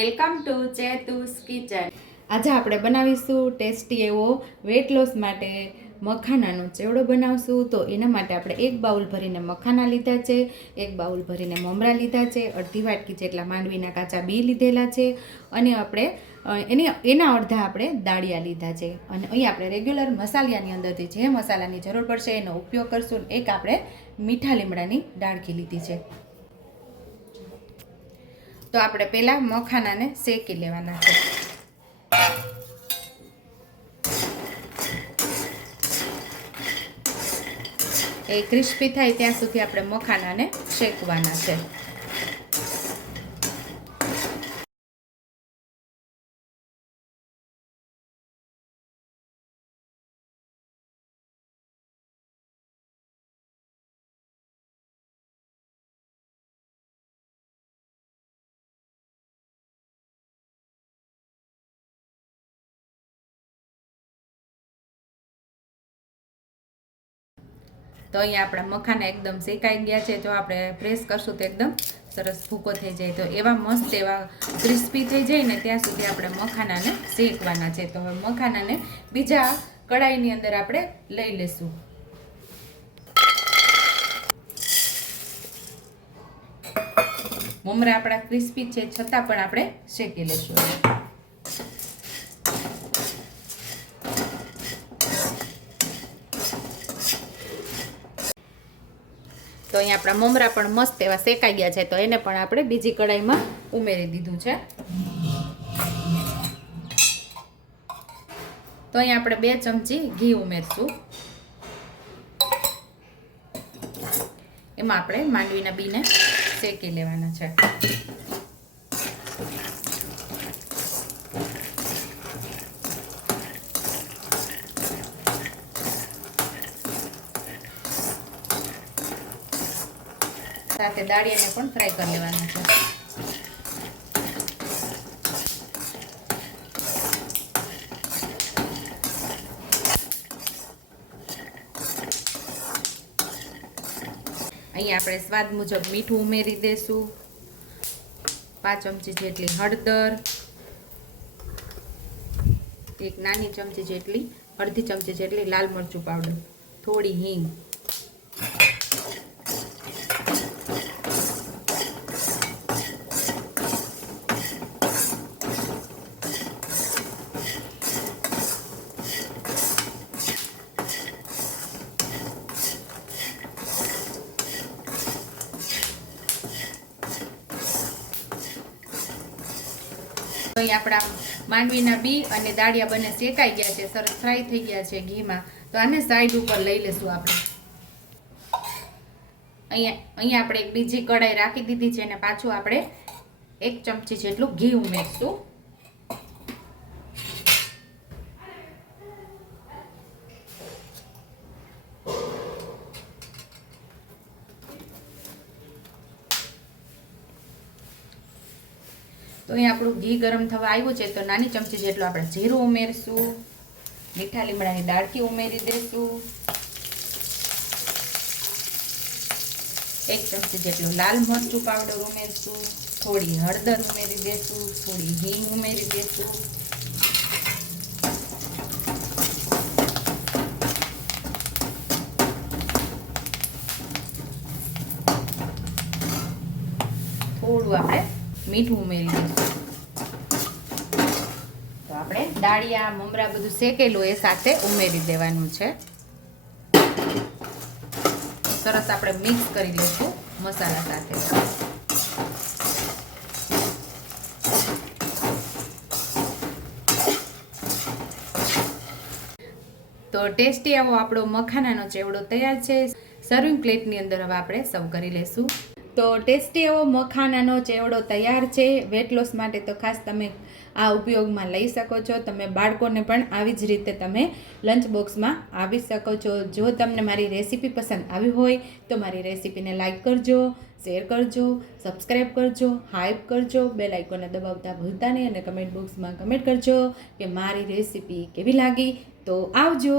Welcome to ચેતુસ kitchen. આજે આપણે બનાવીશું ટેસ્ટી એવો વેટ લોસ માટે મખાનાનો ચેવડો બનાવશું। તો એના માટે આપણે એક બાઉલ ભરીને મખાના લીધા છે, એક બાઉલ ભરીને મમરા લીધા છે, અડધી વાટકી જેટલા માંડવીના કાચા બી લીધેલા છે અને આપણે એના અડધા આપણે દાળિયા લીધા છે। અને અહીં આપણે રેગ્યુલર મસાલાની અંદરથી જે મસાલાની જરૂર પડશે એનો ઉપયોગ કરશું। એક આપણે મીઠા લીમડાની ડાળખી લીધી છે। તો આપણે પહેલાં મખાનાને શેકી લેવાના છે। એ ક્રિસ્પી થાય ત્યાં સુધી આપણે મખાનાને શેકવાના છે। તો અહીંયા આપણા મખાના એકદમ શેકાઈ ગયા છે। જો આપણે પ્રેસ કરશું તો એકદમ સરસ ભૂકો થઈ જાય। તો એવા મસ્ત એવા ક્રિસ્પી થઈ જાય ને ત્યાં સુધી આપણે મખાનાને શેકવાના છે। તો હવે મખાનાને બીજા કડાઈની અંદર આપણે લઈ લેશું। મમરા આપણા ક્રિસ્પી છે છતાં પણ આપણે શેકી લેશું। તો અહીંયા આપણા મમરા પણ મસ્ત એવા શેકાઈ ગયા છે। તો એને પણ આપણે બીજી કડાઈમાં ઉમેરી દીધું છે। તો અહીંયા આપણે 2 ચમચી ઘી ઉમેરશું। એમાં આપણે માંડવીના બીને શેકી લેવાના છે। સાથે દાળિયાને પણ ફ્રાય કરી લેવાના છે। અહીં આપણે સ્વાદ મુજબ મીઠું ઉમેરી દેશું, 5 ચમચી જેટલી હળદર, 1 નાની ચમચી જેટલી અડધી ચમચી જેટલી લાલ મરચું પાવડર, થોડી હિંગ, અહીં આપણા માંડવીના બી અને દાળિયા બંને શેકાઈ ગયા છે, સરસ ફ્રાય થઈ ગયા છે ઘીમાં। તો આને સાઈડ ઉપર લઈ લેશું આપણે। અહીંયા આપણે એક બીજી કઢાઈ રાખી દીધી છે અને પાછું આપણે 1 ચમચી જેટલું ઘી ઉમેરશું। તો અહીં આપણું ઘી ગરમ થવા આવ્યું છે। તો નાની ચમચી જેટલું આપણે જીરું ઉમેરશું, મીઠા લીમડાની ડાળખી ઉમેરી દઈશું, 1 ચમચી જેટલું લાલ મરચું પાવડર ઉમેરશું, થોડી હળદર ઉમેરી દઈશું, થોડી હિંગ ઉમેરી દઈશું, થોડું આપણે મીઠું ઉમેરી દઈશું। તો આપણે દાળિયા મમરા બધું શેકેલું એ સાથે ઉમેરી દેવાનું છે। સરસ આપણે મિક્સ કરી લઈશું મસાલા સાથે। તો ટેસ્ટી આવો આપણો મખાનાનો ચેવડો તૈયાર છે। સર્વિંગ પ્લેટની અંદર હવે આપણે સર્વ કરી લઈશું। તો ટેસ્ટી એવો મખાનાનો ચેવડો તૈયાર છે। વેટ લોસ માટે તો ખાસ તમે આ ઉપયોગમાં લઈ શકો છો। તમે બાળકોને પણ આવી જ રીતે તમે લંચ બોક્સમાં આપી શકો છો। જો તમને મારી રેસીપી પસંદ આવી હોય તો મારી રેસીપીને લાઈક કરજો, શેર કરજો, સબસ્ક્રાઈબ કરજો, હાઈપ કરજો, બેલ આઇકોનને દબાવતા ભૂલતા નહીં અને કમેન્ટ બોક્સમાં કમેન્ટ કરજો કે મારી રેસીપી કેવી લાગી। તો આવજો।